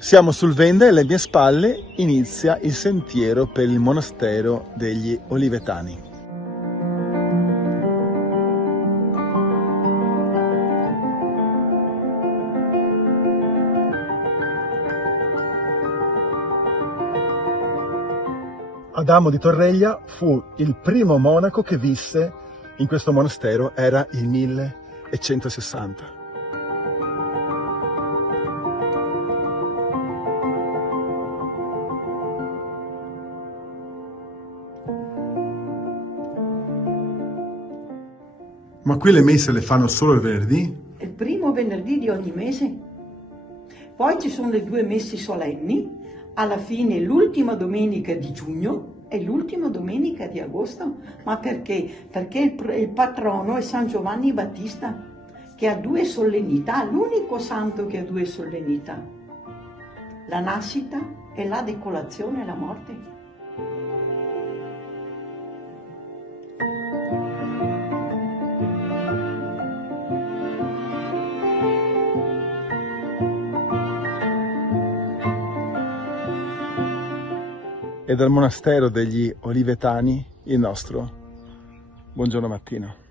Siamo sul Venda e alle mie spalle inizia il sentiero per il monastero degli Olivetani. Adamo di Torreglia fu il primo monaco che visse in questo monastero, era il 1160. Ma qui le messe le fanno solo il venerdì? Il primo venerdì di ogni mese. Poi ci sono le 2 messe solenni, alla fine l'ultima domenica di giugno e l'ultima domenica di agosto. Ma perché? Perché il patrono è San Giovanni Battista, che ha 2 solennità, l'unico santo che ha 2 solennità: la nascita e la decolazione e la morte. E dal monastero degli Olivetani il nostro buongiorno mattino.